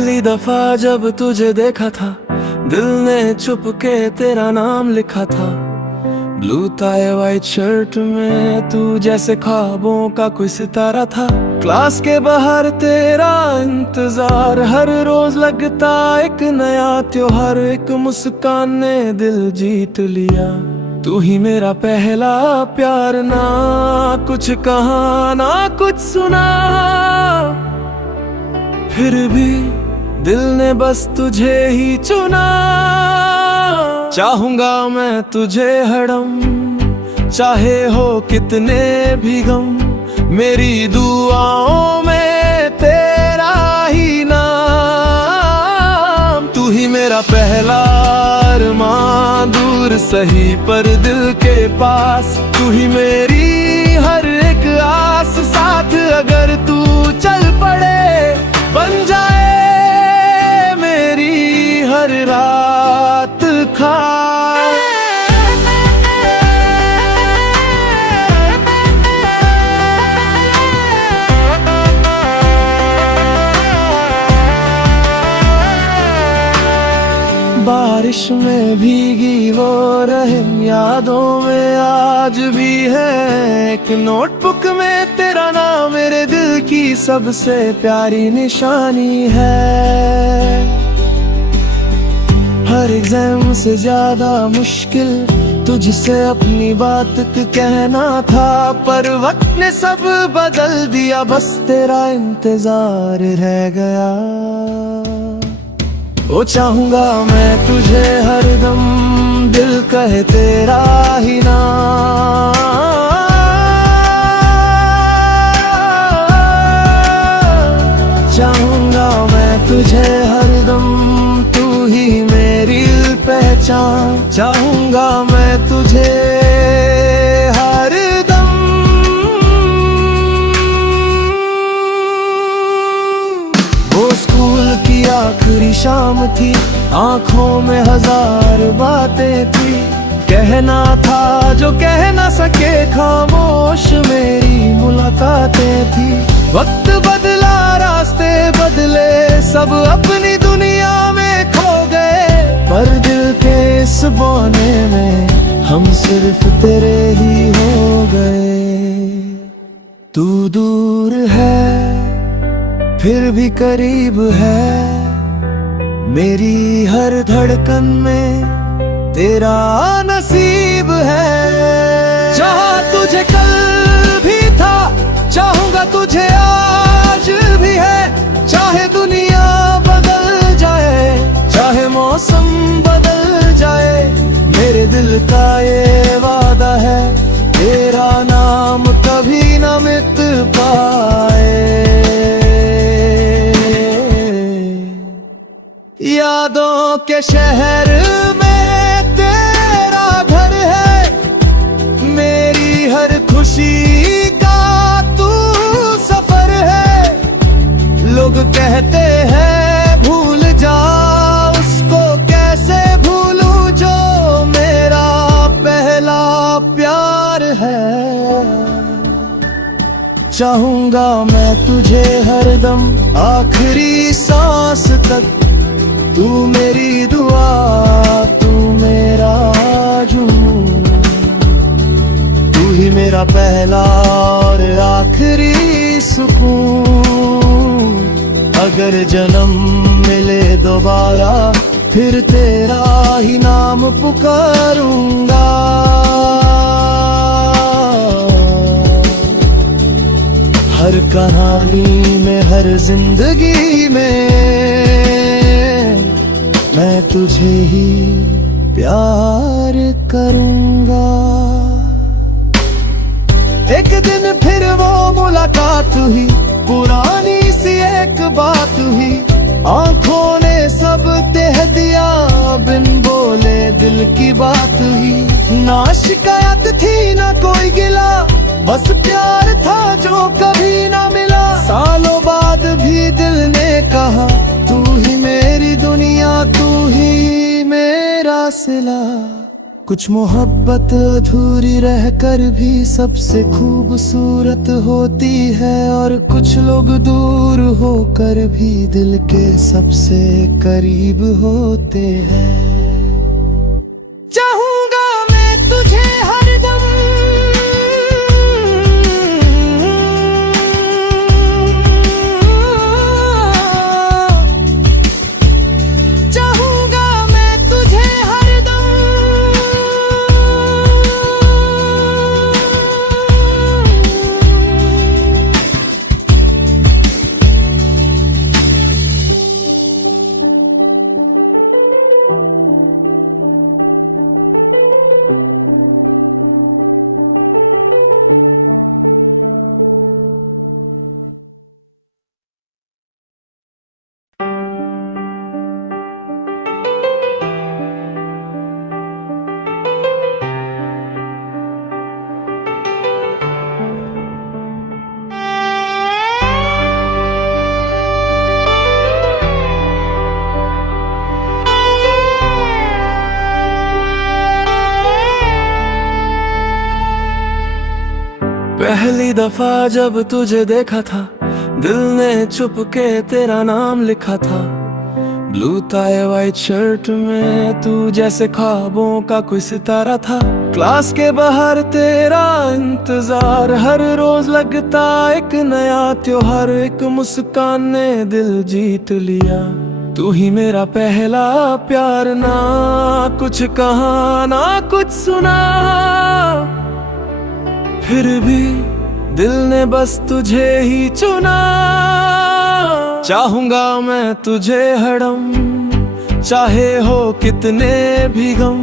पहली दफा जब तुझे देखा था, दिल ने छुप के तेरा नाम लिखा था। ब्लू टाई वाइट शर्ट में तू जैसे ख्वाबों का कोई सितारा था। क्लास के बाहर तेरा इंतजार, हर रोज लगता एक नया त्योहार। एक मुस्कान ने दिल जीत लिया, तू ही मेरा पहला प्यार। ना कुछ कहा ना कुछ सुना, फिर भी दिल ने बस तुझे ही चुना। चाहूंगा मैं तुझे हरदम, चाहे हो कितने भी गम। मेरी दुआओं में तेरा ही नाम। तू ही मेरा पहला अरमान, दूर सही पर दिल के पास। तू ही मेरी हर एक आस, साथ अगर तू चल पड़े बन जाए मेरी हर रात खास। बारिश में भीगी वो रहम यादों में आज भी है। एक नोटबुक में तेरा नाम मेरे दिल की सबसे प्यारी निशानी है। हर एग्जाम से ज्यादा मुश्किल तुझसे अपनी बात कहना था, पर वक्त ने सब बदल दिया, बस तेरा इंतजार रह गया। ओ चाहूंगा मैं तुझे हरदम, दिल कहे तेरा ही नाम। चाहूंगा मैं तुझे हरदम, तू ही मेरी पहचान। चाहूंगा मैं तुझे हरदम। वो स्कूल की आखिरी शाम थी, आंखों में हजार बातें थी। कहना था जो कह ना सके, खामोश मेरी मुलाकातें थी। वक्त बदला, रास्ते बदले, सब अपनी दुनिया में खो गए, पर दिल के इस बौने में हम सिर्फ तेरे ही हो गए। तू दूर है फिर भी करीब है, मेरी हर धड़कन में तेरा नसीब है। जहाँ तुझे कल भी था, चाहूंगा तुझे आज भी है। चाहे दुनिया बदल जाए, चाहे मौसम बदल जाए, मेरे दिल का ये वादा है, तेरा नाम कभी न मिट पाए। यादों के शहर में तेरा घर है, मेरी हर खुशी का तू सफर है। लोग कहते हैं भूल जा उसको, कैसे भूलूं जो मेरा पहला प्यार है। चाहूंगा मैं तुझे हरदम, आखिरी सांस तक। तू मेरी दुआ, तू मेरा जुनून। तू ही मेरा पहला और आखिरी सुकून। अगर जन्म मिले दोबारा, फिर तेरा ही नाम पुकारूंगा। हर कहानी में, हर जिंदगी में मैं तुझे ही प्यार करूंगा। एक दिन फिर वो मुलाकात हुई, पुरानी सी एक बात हुई। आंखों ने सब कह दिया, बिन बोले दिल की बात हुई। ना शिकायत थी ना कोई गिला, बस प्यार था जो कभी ना मिला। सालों बाद भी दिल ने कहा, तू ही मेरी दुनिया, तू ही मेरा सिला। कुछ मोहब्बत अधूरी रहकर भी सबसे खूबसूरत होती है, और कुछ लोग दूर होकर भी दिल के सबसे करीब होते हैं। चाहूंगा मैं तुझे हरदम, चाहूंगा मैं तुझे हरदम, पहली दफा जब तुझे देखा था, दिल ने चुपके तेरा नाम लिखा था। ब्लू टाई वाइट शर्ट में तू जैसे ख्वाबों का कोई सितारा था। क्लास के बाहर तेरा इंतजार, हर रोज लगता एक नया त्योहार। एक मुस्कान ने दिल जीत लिया, तू ही मेरा पहला प्यार। ना कुछ कहा ना कुछ सुना, फिर भी दिल ने बस तुझे ही चुना। चाहूंगा मैं तुझे हरदम, चाहे हो कितने भी गम।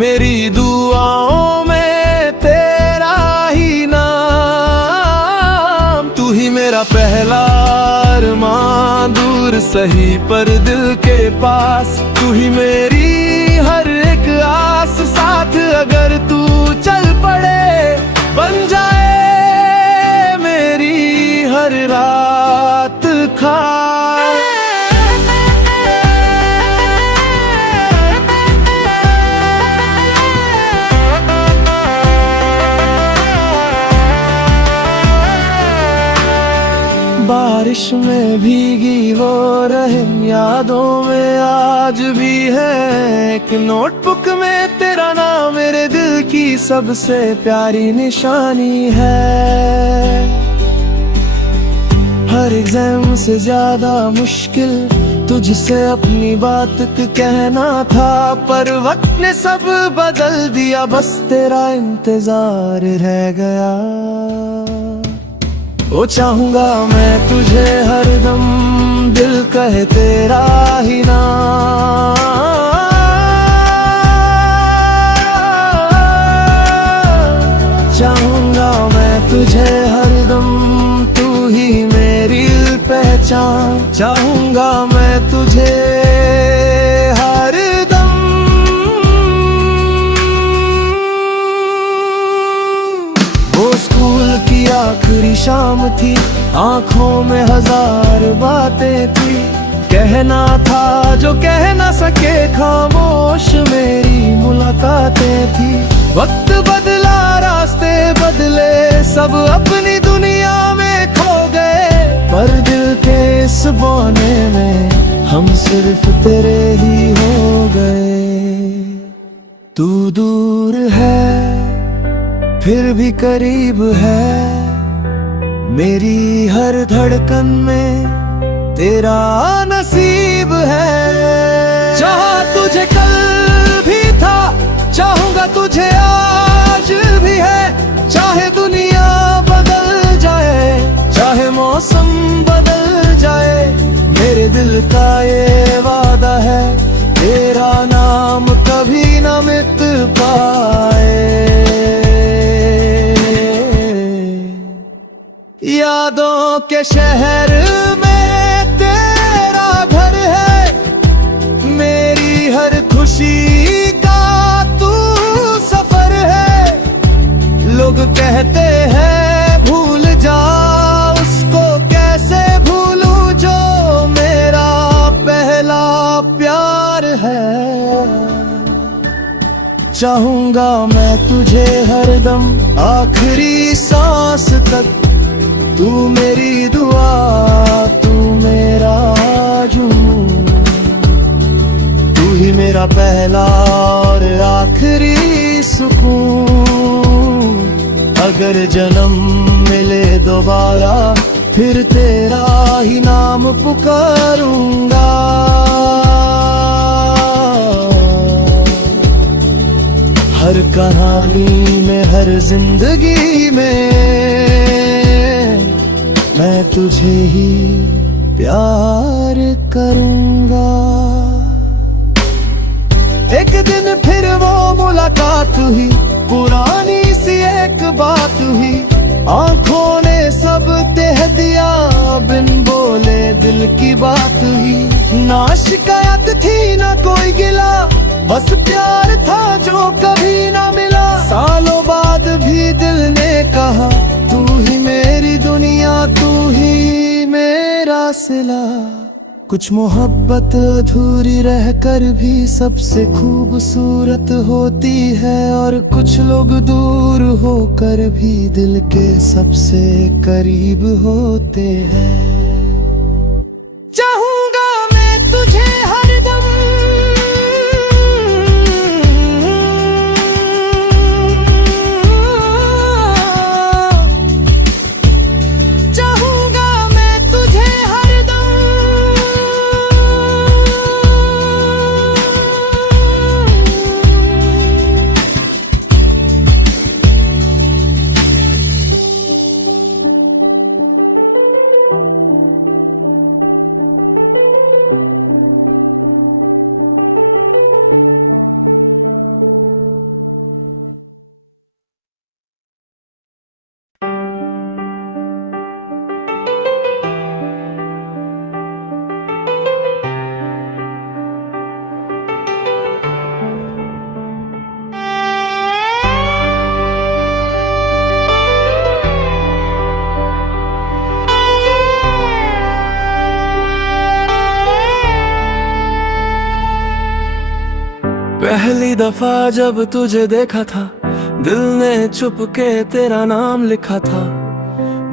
मेरी दुआओं में तेरा ही नाम। तू ही मेरा पहला अरमान, दूर सही पर दिल के पास। तू ही मेरी हर एक आस, साथ अगर तू चल पड़े बन जाए मेरी हर रात खास। बारिश में भीगी वो रहम यादों में आज भी है। एक नोटबुक में तेरा नाम मेरे दिल की सबसे प्यारी निशानी है। हर एग्जाम से ज्यादा मुश्किल तुझसे अपनी बात कहना था, पर वक्त ने सब बदल दिया, बस तेरा इंतजार रह गया। ओ चाहूंगा मैं तुझे हरदम, दिल कहे तेरा ही नाम। चाहूंगा मैं तुझे हरदम, तू ही मेरी पहचान। चाहूंगा मैं तुझे हरदम। वो स्कूल की आखिरी शाम थी, आंखों में हजार बातें थी। कहना था जो कह ना सके, खामोश मेरी मुलाकातें थी। वक्त बदला, रास्ते बदले, सब अपनी दुनिया में खो गए, पर दिल के इस बौने में हम सिर्फ तेरे ही हो गए। तू दूर है फिर भी करीब है, मेरी हर धड़कन में तेरा नसीब है। जहाँ तुझे कल भी था, चाहूंगा तुझे आज भी है। चाहे दुनिया बदल जाए, चाहे मौसम बदल जाए, मेरे दिल का ये वादा है, तेरा नाम कभी न मिट पाए। यादों के शहर में तेरा घर है, मेरी हर खुशी का तू सफर है। लोग कहते हैं भूल जा उसको, कैसे भूलूं जो मेरा पहला प्यार है। चाहूंगा मैं तुझे हरदम, आखिरी सांस तक। तू मेरी दुआ, तू मेरा जुनून, तू ही मेरा पहला और आखिरी सुकून। अगर जन्म मिले दोबारा, फिर तेरा ही नाम पुकारूंगा। हर कहानी में, हर जिंदगी में मैं तुझे ही प्यार करूंगा। एक दिन फिर वो मुलाकात हुई, पुरानी सी एक बात हुई। आंखों ने सब कह दिया, बिन बोले दिल की बात हुई। ना शिकायत थी ना कोई गिला, बस प्यार था जो कभी ना मिला। सालों बाद भी दिल ने कहा, तू ही मेरी दुनिया, तू ही मेरा सिला। कुछ मोहब्बत अधूरी रहकर भी सबसे खूबसूरत होती है, और कुछ लोग दूर होकर भी दिल के सबसे करीब होते हैं। चाहूंगा मैं तुझे हरदम, चाहूंगा मैं तुझे हरदम। पहली दफा जब तुझे देखा था, दिल ने चुपके तेरा नाम लिखा था।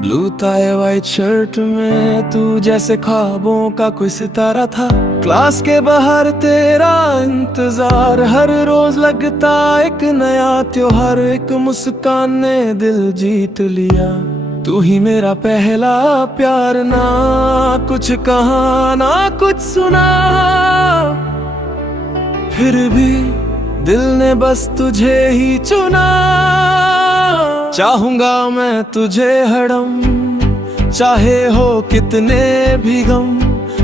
ब्लू टाई वाइट शर्ट में तू जैसे ख्वाबों का कोई सितारा था। क्लास के बाहर तेरा इंतजार, हर रोज लगता एक नया त्योहार। एक मुस्कान ने दिल जीत लिया, तू ही मेरा पहला प्यार। ना कुछ कहा ना कुछ सुना, फिर भी दिल ने बस तुझे ही चुना। चाहूंगा मैं तुझे हरदम, चाहे हो कितने भी गम।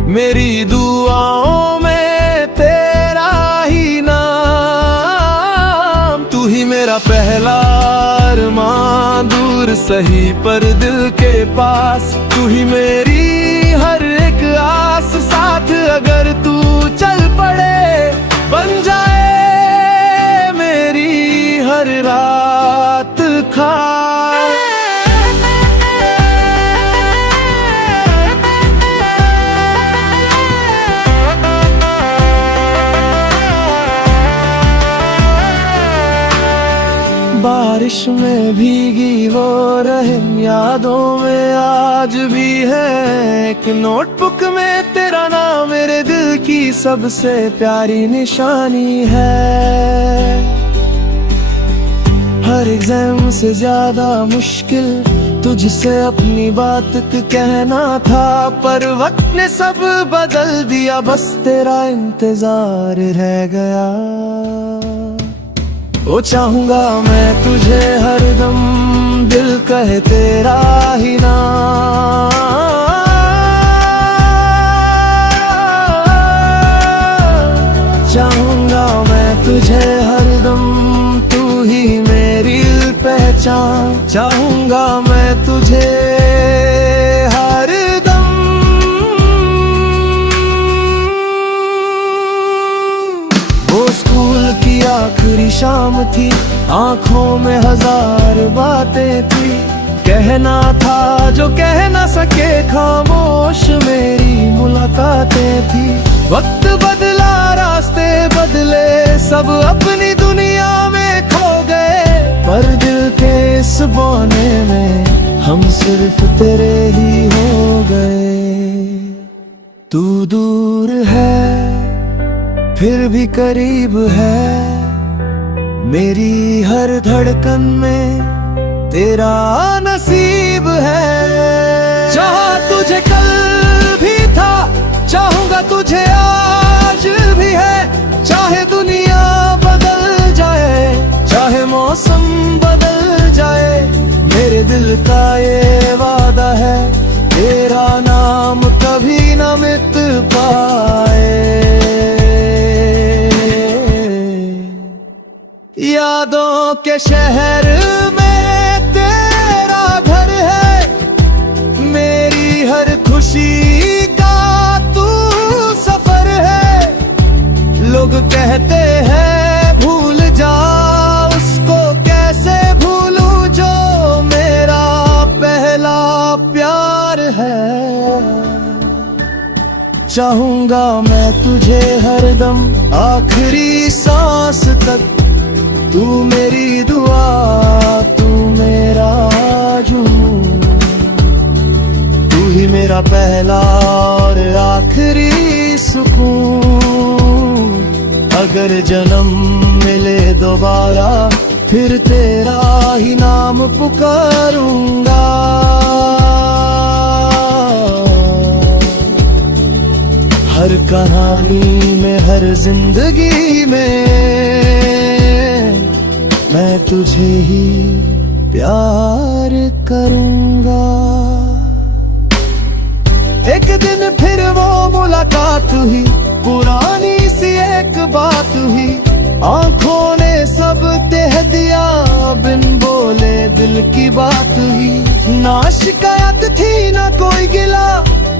मेरी दुआओं में तेरा ही नाम, तू ही मेरा पहला अरमान। दूर सही पर दिल के पास, तू ही मेरी हर एक आस। साथ अगर तू चल पड़े, बन जाए मेरी हर रात खास। बारिश में भीगी वो रहम यादों में आज भी है। एक नोटबुक में तेरा नाम मेरे दिल की सबसे प्यारी निशानी है। हर एग्जाम से ज्यादा मुश्किल तुझसे अपनी बात कहना था, पर वक्त ने सब बदल दिया। बस तेरा इंतजार रह गया। ओ चाहूंगा मैं तुझे हरदम, दिल कहे तेरा ही नाम। चाहूंगा मैं तुझे हरदम, तू ही मेरी पहचान। चाहूंगा मैं तुझे हरदम। वो स्कूल की आखिरी शाम थी, आंखों में हजार बातें थी। कहना था जो कह ना सके, खामोश मेरी मुलाकातें थी। वक्त बदला, रास्ते बदले, सब अपनी दुनिया दुनिया में खो गए, पर दिल के इस बौने में हम सिर्फ तेरे ही हो गए। तू दूर है फिर भी करीब है, मेरी हर धड़कन में तेरा नसीब है। चाहा तुझे कल भी था, चाहूंगा तुझे आज भी है। चाहे दुनिया बदल जाए, चाहे मौसम बदल जाए, मेरे दिल का ये वादा है, तेरा नाम कभी न मिट पाए। यादों के शहर में तेरा घर है, मेरी हर खुशी का तू सफर है। लोग कहते हैं भूल जा उसको, कैसे भूलूं जो मेरा पहला प्यार है। चाहूंगा मैं तुझे हरदम आखिरी सांस तक, तू मेरी दुआ तू मेरा जुनून, तू ही मेरा पहला और आखिरी सुकून। अगर जन्म मिले दोबारा फिर तेरा ही नाम पुकारूंगा। हर कहानी में हर जिंदगी में मैं तुझे ही प्यार करूंगा। एक दिन फिर वो मुलाकात हुई, पुरानी सी एक बात हुई, आंखों ने सब कह दिया, बिन बोले दिल की बात हुई। ना शिकायत थी ना कोई गिला,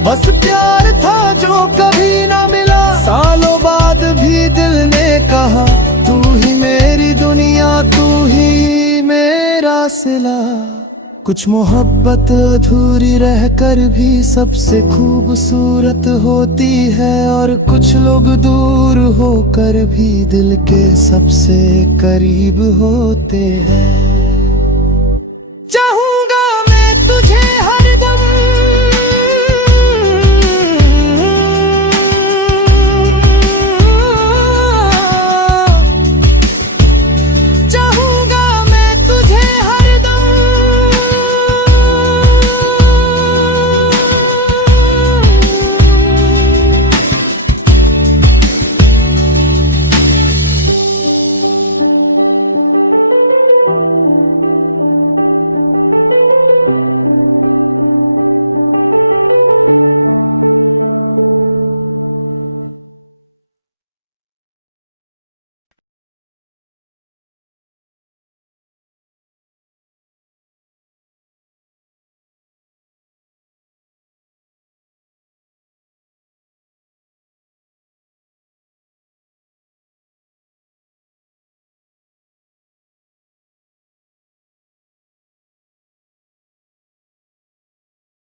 बस प्यार था जो कभी ना मिला। सालों बाद भी दिल ने कहा, तू ही मेरी दुनिया तू ही मेरा सिला। कुछ मोहब्बत अधूरी रहकर भी सबसे खूबसूरत होती है, और कुछ लोग दूर होकर भी दिल के सबसे करीब होते हैं। चाहूं